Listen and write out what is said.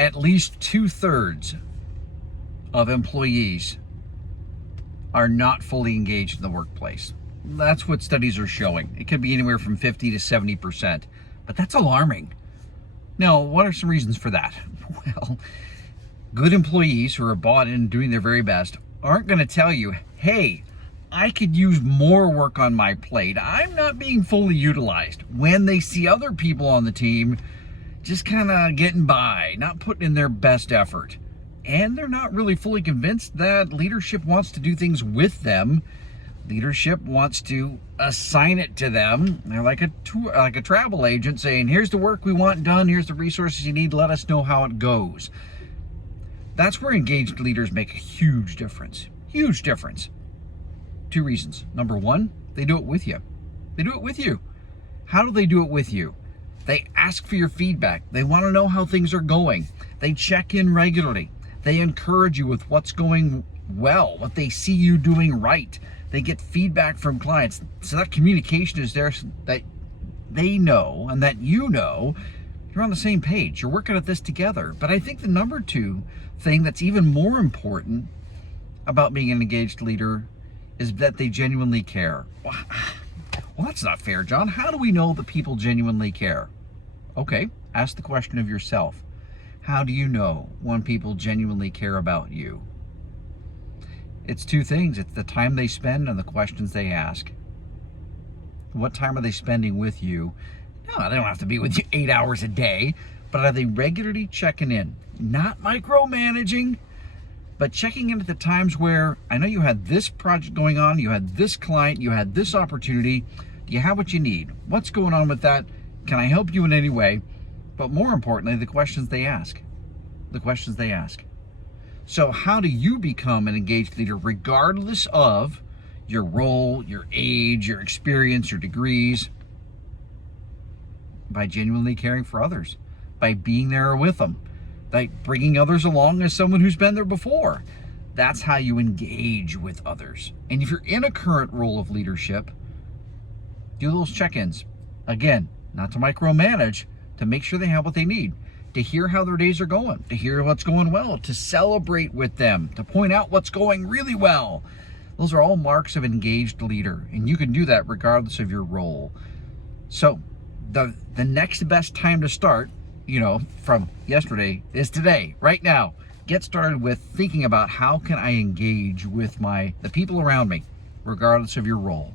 at least 2/3 of employees are not fully engaged in the workplace. That's what studies are showing. It could be anywhere from 50 to 70%, but that's alarming. Now, what are some reasons for that? Well, good employees who are bought in and doing their very best aren't going to tell you, hey, I could use more work on my plate. I'm not being fully utilized, when they see other people on the team just kind of getting by, not putting in their best effort. And they're not really fully convinced that leadership wants to do things with them. Leadership wants to assign it to them. They're like a travel agent saying, here's the work we want done, here's the resources you need, let us know how it goes. That's where engaged leaders make a huge difference. Huge difference. 2 reasons. Number 1, they do it with you. They do it with you. How do they do it with you? They ask for your feedback. They want to know how things are going. They check in regularly. They encourage you with what's going well, what they see you doing right. They get feedback from clients. So that communication is there so that they know and that you know you're on the same page. You're working at this together. But I think the number 2 thing that's even more important about being an engaged leader is that they genuinely care. Well, that's not fair, John. How do we know that people genuinely care? Okay, ask the question of yourself. How do you know when people genuinely care about you? It's 2 things. It's the time they spend and the questions they ask. What time are they spending with you? No, they don't have to be with you 8 hours a day, but are they regularly checking in? Not micromanaging, but checking in at the times where, I know you had this project going on, you had this client, you had this opportunity. Do you have what you need? What's going on with that? Can I help you in any way? But more importantly, the questions they ask. The questions they ask. So how do you become an engaged leader regardless of your role, your age, your experience, your degrees? By genuinely caring for others. By being there with them. By bringing others along as someone who's been there before. That's how you engage with others. And if you're in a current role of leadership, do those check-ins. Again, not to micromanage, to make sure they have what they need, to hear how their days are going, to hear what's going well, to celebrate with them, to point out what's going really well. Those are all marks of an engaged leader, and you can do that regardless of your role. So the next best time to start, from yesterday, is today, right now. Get started with thinking about how can I engage with the people around me, regardless of your role.